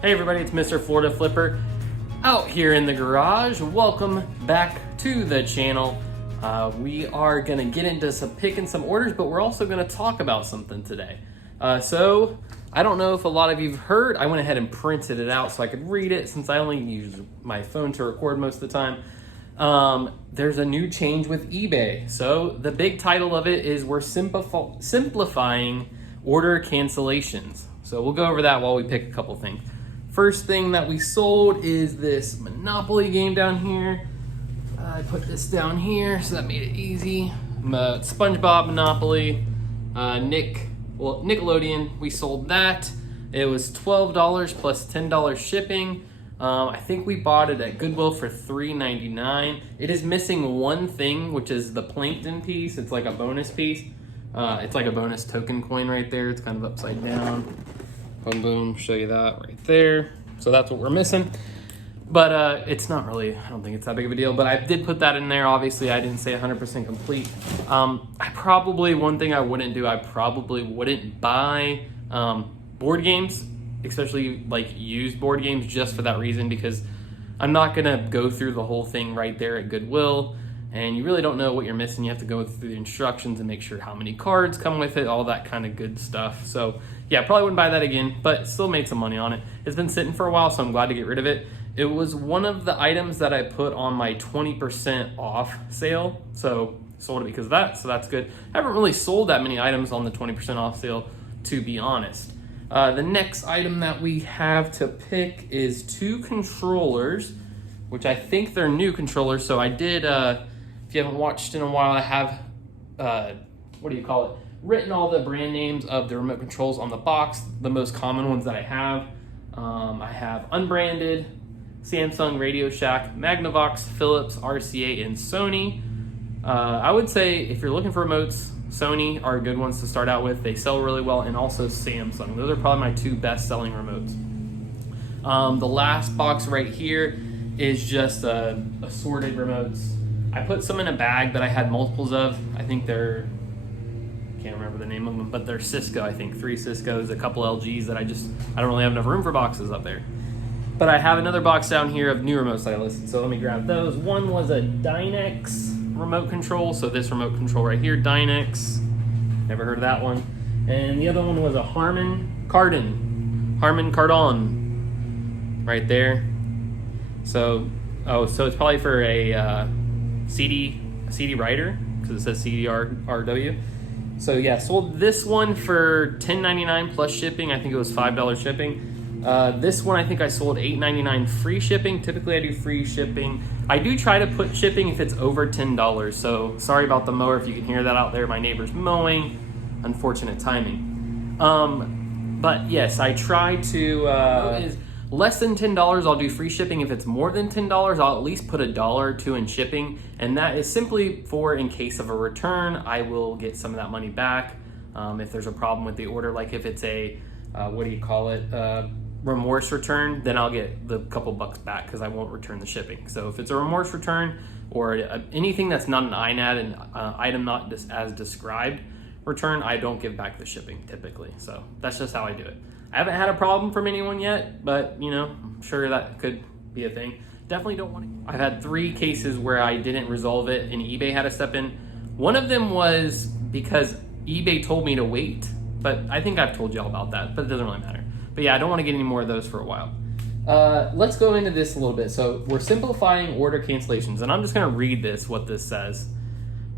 Hey everybody, it's Mr. Florida Flipper out here in the garage. Welcome back to the channel. We are gonna get into picking some orders, but we're also gonna talk about something today. So I don't know if a lot of you've heard, I went ahead and printed it out so I could read it since I only use my phone to record most of the time. There's a new change with eBay. So the big title of it is we're simplifying order cancellations. So we'll go over that while we pick a couple things. First thing that we sold is this Monopoly game down here. I put this down here, so that made it easy. SpongeBob Monopoly, Nickelodeon, we sold that. It was $12 plus $10 shipping. I think we bought it at Goodwill for $3.99. It is missing one thing, which is the plankton piece. It's like a bonus piece. It's like a bonus token coin right there. It's kind of upside down. Boom, boom, show you that right there. So that's what we're missing. But it's not really, I don't think it's that big of a deal, but I did put that in there. Obviously, I didn't say 100% complete. One thing I wouldn't do, I probably wouldn't buy board games, especially like used board games, just for that reason, because I'm not gonna go through the whole thing right there at Goodwill, and you really don't know what you're missing. You have to go through the instructions and make sure how many cards come with it, all that kind of good stuff. So yeah, probably wouldn't buy that again, but still made some money on it. It's been sitting for a while, so I'm glad to get rid of it. It was one of the items that I put on my 20% off sale, so sold it because of that, so that's good. I haven't really sold that many items on the 20% off sale, to be honest. The next item that we have to pick is two controllers, which I think they're new controllers. So I did, if you haven't watched in a while, I have, written all the brand names of the remote controls on the box, the most common ones that I have. I have unbranded, Samsung, Radio Shack, Magnavox, Philips, RCA, and Sony. I would say if you're looking for remotes, Sony are good ones to start out with. They sell really well, and also Samsung. Those are probably my two best selling remotes. The last box right here is just assorted remotes. I put some in a bag that I had multiples of. I think they're, can't remember the name of them, but they're Cisco, I think. 3 Ciscos, a couple LGs that I don't really have enough room for boxes up there. But I have another box down here of new remotes that I listed, so let me grab those. One was a Dynex remote control, so this remote control right here, Dynex, never heard of that one. And the other one was a Harman Kardon, right there. So it's probably for a CD writer, because it says CDRW. So yeah, sold this one for $10.99 plus shipping. I think it was $5 shipping. This one I think I sold $8.99 free shipping. Typically I do free shipping. I do try to put shipping if it's over $10. So sorry about the mower if you can hear that out there. My neighbor's mowing. Unfortunate timing. But yes, I try to less than $10, I'll do free shipping. If it's more than $10, I'll at least put $1 or $2 in shipping. And that is simply for in case of a return, I will get some of that money back. If there's a problem with the order, like if it's a, remorse return, then I'll get the couple bucks back because I won't return the shipping. So if it's a remorse return or anything that's not an INAD, an item not as described return, I don't give back the shipping typically. So that's just how I do it. I haven't had a problem from anyone yet, but you know, I'm sure that could be a thing. Definitely don't want to. I've had 3 cases where I didn't resolve it and eBay had to step in. One of them was because eBay told me to wait, but I think I've told you all about that, but it doesn't really matter. But yeah, I don't want to get any more of those for a while. Let's go into this a little bit. So we're simplifying order cancellations, and I'm just going to read what this says,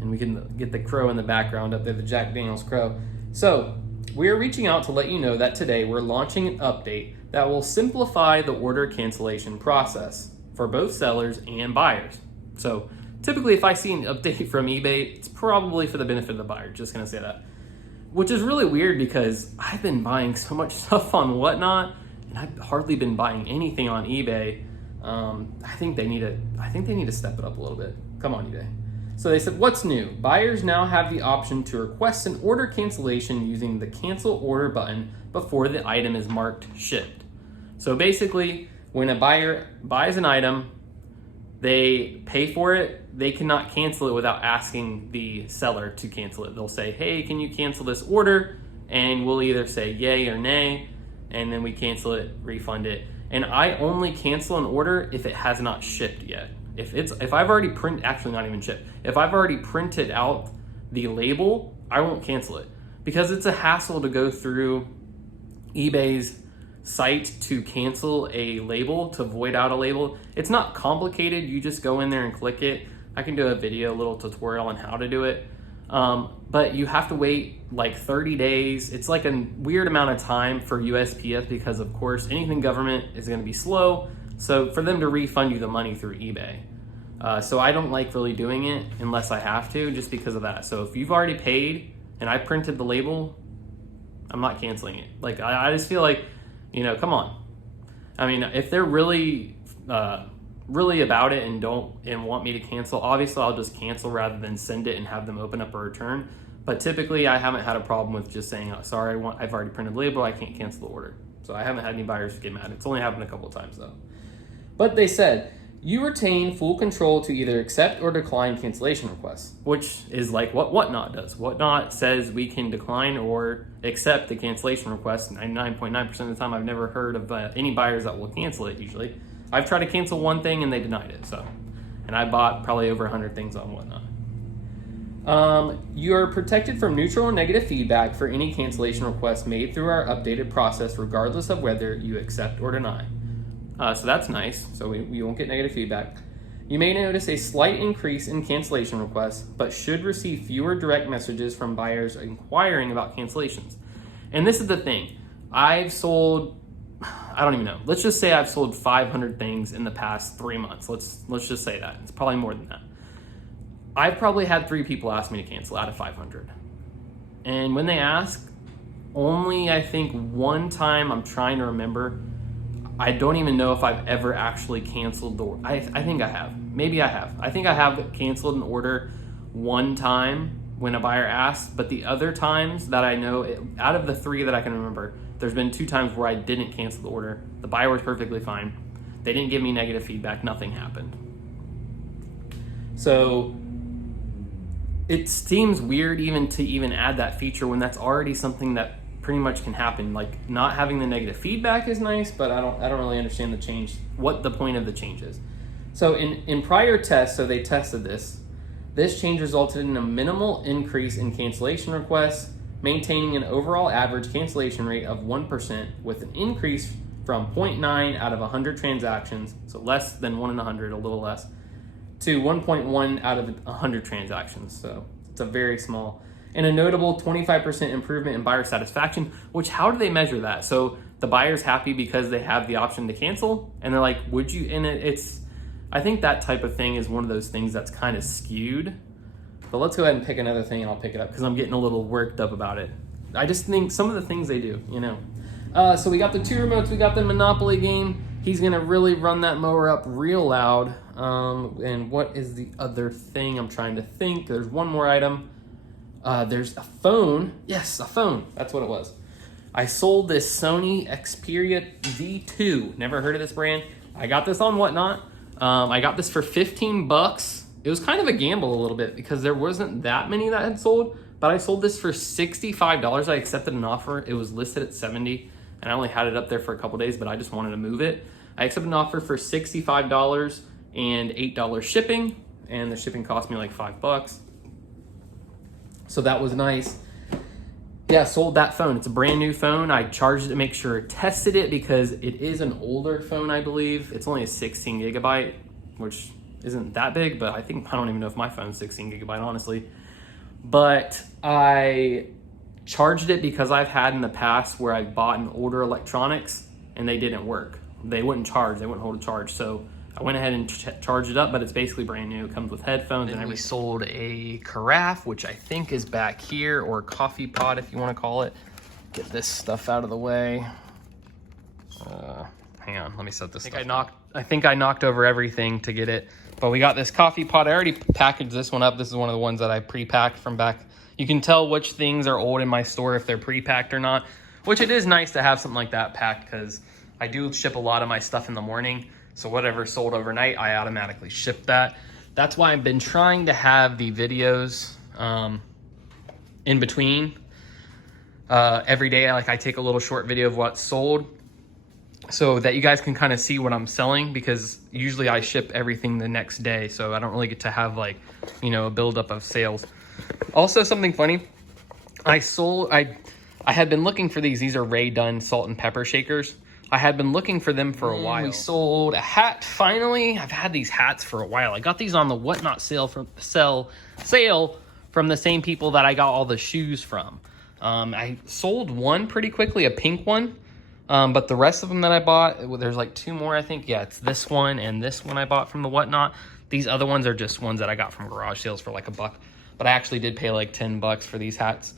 and we can get the crow in the background up there, the Jack Daniels crow. So we are reaching out to let you know that today we're launching an update that will simplify the order cancellation process for both sellers and buyers. So typically if I see an update from eBay, it's probably for the benefit of the buyer, just going to say that. Which is really weird because I've been buying so much stuff on Whatnot, and I've hardly been buying anything on eBay. I think they need to step it up a little bit. Come on, eBay. So they said, what's new? Buyers now have the option to request an order cancellation using the cancel order button before the item is marked shipped. So basically, when a buyer buys an item, they pay for it, they cannot cancel it without asking the seller to cancel it. They'll say, hey, can you cancel this order? And we'll either say yay or nay. and then we cancel it, refund it. And I only cancel an order if it has not shipped yet. If I've already actually not even shipped. If I've already printed out the label, I won't cancel it, because it's a hassle to go through eBay's site to cancel a label, to void out a label. It's not complicated. You just go in there and click it. I can do a video, a little tutorial on how to do it. But you have to wait like 30 days. It's like a weird amount of time for USPS, because of course anything government is going to be slow. So for them to refund you the money through eBay. So I don't like really doing it unless I have to, just because of that. So if you've already paid and I printed the label, I'm not canceling it. Like, I just feel like, you know, come on. I mean, if they're really about it and want me to cancel, obviously I'll just cancel rather than send it and have them open up a return. But typically I haven't had a problem with just saying, oh, sorry, I've already printed the label, I can't cancel the order. So I haven't had any buyers get mad. It's only happened a couple of times though. But they said, you retain full control to either accept or decline cancellation requests, which is like what Whatnot does. Whatnot says we can decline or accept the cancellation request. 99.9% of the time, I've never heard of any buyers that will cancel it usually. I've tried to cancel one thing and they denied it. And I bought probably over 100 things on Whatnot. You are protected from neutral or negative feedback for any cancellation request made through our updated process, regardless of whether you accept or deny. So that's nice. So we won't get negative feedback. You may notice a slight increase in cancellation requests, but should receive fewer direct messages from buyers inquiring about cancellations. And this is the thing. I've sold, I don't even know. Let's just say I've sold 500 things in the past 3 months. Let's just say that. It's probably more than that. I've probably had 3 people ask me to cancel out of 500. And when they ask, only I think one time, I'm trying to remember, I don't even know if I've ever actually canceled the order. I think I have. Maybe I have. I think I have canceled an order one time when a buyer asked, but the other times that I know, out of the 3 that I can remember, there's been 2 times where I didn't cancel the order. The buyer was perfectly fine. They didn't give me negative feedback. Nothing happened. So it seems weird even to add that feature when that's already something that pretty much can happen. Like, not having the negative feedback is nice, but I don't really understand the change, what the point of the change is. So in prior tests, so they tested this change resulted in a minimal increase in cancellation requests, maintaining an overall average cancellation rate of 1%, with an increase from 0.9 out of 100 transactions, so less than 1 in 100, a little less, to 1.1 out of 100 transactions. So it's a very small, and a notable 25% improvement in buyer satisfaction, which, how do they measure that? So the buyer's happy because they have the option to cancel, and they're like, would you, and it's, I think that type of thing is one of those things that's kind of skewed. But let's go ahead and pick another thing and I'll pick it up because I'm getting a little worked up about it. I just think some of the things they do, you know. So we got the 2 remotes, we got the Monopoly game. He's gonna really run that mower up real loud. And what is the other thing? I'm trying to think. There's one more item. There's a phone. Yes, a phone. That's what it was. I sold this Sony Xperia Z2. Never heard of this brand. I got this on Whatnot. I got this for 15 bucks. It was kind of a gamble a little bit because there wasn't that many that had sold, but I sold this for $65. I accepted an offer. It was listed at 70, and I only had it up there for a couple days, but I just wanted to move it. I accepted an offer for $65 and $8 shipping, and the shipping cost me like $5. So that was nice. Yeah, sold that phone. It's a brand new phone. I charged it to make sure, tested it because it is an older phone, I believe. It's only a 16 gigabyte, which isn't that big, but I don't even know if my phone's 16 gigabyte, honestly. But I charged it because I've had in the past where I bought an older electronics and they didn't work. They wouldn't charge, they wouldn't hold a charge. So I went ahead and charged it up, but it's basically brand new. It comes with headphones and everything. We sold a carafe, which I think is back here, or a coffee pot if you want to call it. Get this stuff out of the way. Hang on, let me set this stuff. I think I knocked over everything to get it, but we got this coffee pot. I already packaged this one up. This is one of the ones that I pre-packed from back. You can tell which things are old in my store if they're pre-packed or not, which it is nice to have something like that packed because I do ship a lot of my stuff in the morning. So whatever sold overnight, I automatically ship that. That's why I've been trying to have the videos in between. every day. Like I take a little short video of what's sold so that you guys can kind of see what I'm selling, because usually I ship everything the next day. So I don't really get to have like, you know, a buildup of sales. Also, something funny, I had been looking for these. These are Ray Dunn salt and pepper shakers. I had been looking for them for a while. We sold a hat finally. I've had these hats for a while. I got these on the Whatnot sale from the same people that I got all the shoes from. I sold one pretty quickly, a pink one. But the rest of them that I bought, there's like 2 more, I think. Yeah, it's this one and this one I bought from the Whatnot. These other ones are just ones that I got from garage sales for like $1. But I actually did pay like $10 for these hats.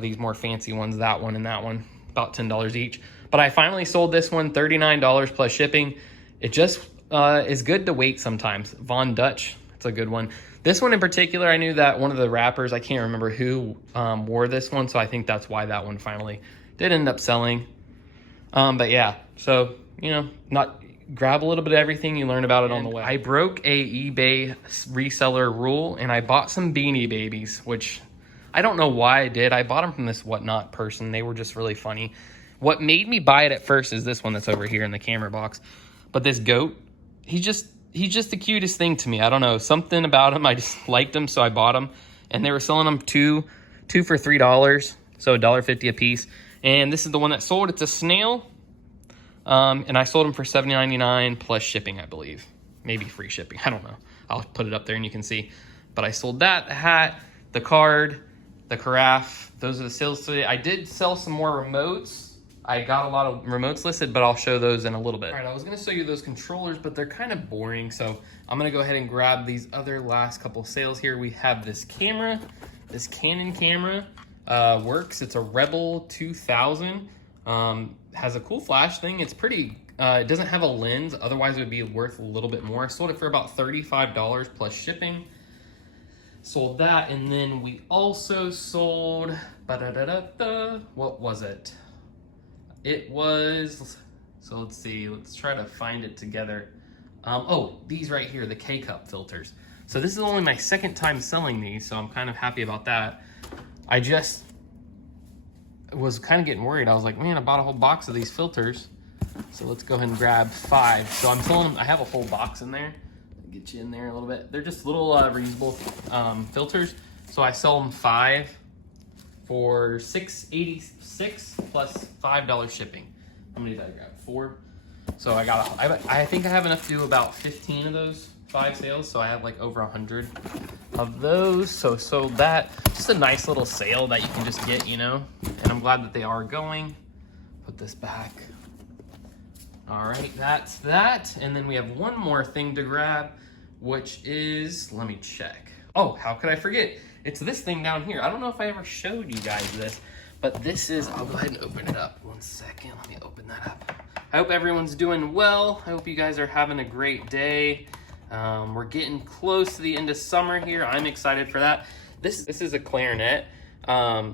These more fancy ones, that one and that one, about $10 each. But I finally sold this one, $39 plus shipping. It just is good to wait sometimes. Von Dutch, it's a good one. This one in particular, I knew that one of the rappers, I can't remember who, wore this one. So I think that's why that one finally did end up selling. But yeah, so, you know, grab a little bit of everything, you learn about it on the way. I broke a eBay reseller rule and I bought some Beanie Babies, which I don't know why I did. I bought them from this Whatnot person. They were just really funny. What made me buy it at first is this one that's over here in the camera box. But this goat, he's just the cutest thing to me. I don't know, something about him. I just liked him, so I bought him. And they were selling them two for $3, so $1.50 a piece. And this is the one that sold. It's a snail. And I sold them for $7.99 plus shipping, I believe. Maybe free shipping. I don't know. I'll put it up there and you can see. But I sold that, the hat, the card, the carafe. Those are the sales today. I did sell some more remotes. I got a lot of remotes listed, but I'll show those in a little bit. All right, I was gonna show you those controllers, but they're kind of boring. So I'm gonna go ahead and grab these other last couple sales here. We have this camera, this Canon camera. Works. It's a Rebel 2000. Has a cool flash thing. It's pretty, it doesn't have a lens. Otherwise it would be worth a little bit more. I sold it for about $35 plus shipping. Sold that. And then we also sold, what was it? It was, so let's see, let's try to find it together. Oh, these right here, the K-Cup filters. So this is only my 2nd time selling these, so I'm kind of happy about that. I just was kind of getting worried. I was like, man, I bought a whole box of these filters. So let's go ahead and grab 5. So I'm selling, I have a whole box in there. I'll get you in there a little bit. They're just little reusable filters. So I sell them 5 for $6.86 plus $5 shipping. How many did I grab? 4. So I think I have enough to do about 15 of those 5 sales. So I have like over 100 of those. So sold that. Just a nice little sale that you can just get, you know, and I'm glad that they are going. Put this back. All right, that's that. And then we have one more thing to grab, which is, let me check. Oh, how could I forget? It's this thing down here. I don't know if I ever showed you guys this, but this is, I'll go ahead and open it up. 1 second, let me open that up. I hope everyone's doing well. I hope you guys are having a great day. We're getting close to the end of summer here. I'm excited for that. This is a clarinet. I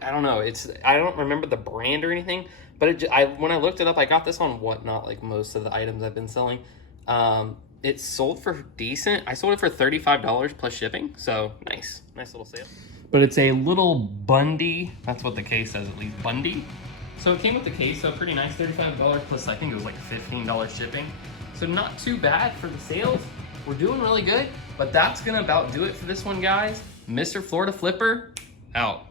don't know. I don't remember the brand or anything, but when I looked it up, I got this on Whatnot, like most of the items I've been selling. It sold for decent. I sold it for $35 plus shipping. So nice little sale. But it's a little Bundy. That's what the case says, at least. Bundy. So it came with the case, so pretty nice. $35 plus I think it was like $15 shipping. So not too bad for the sales. We're doing really good, but that's gonna about do it for this one, guys. Mr. Florida Flipper, out.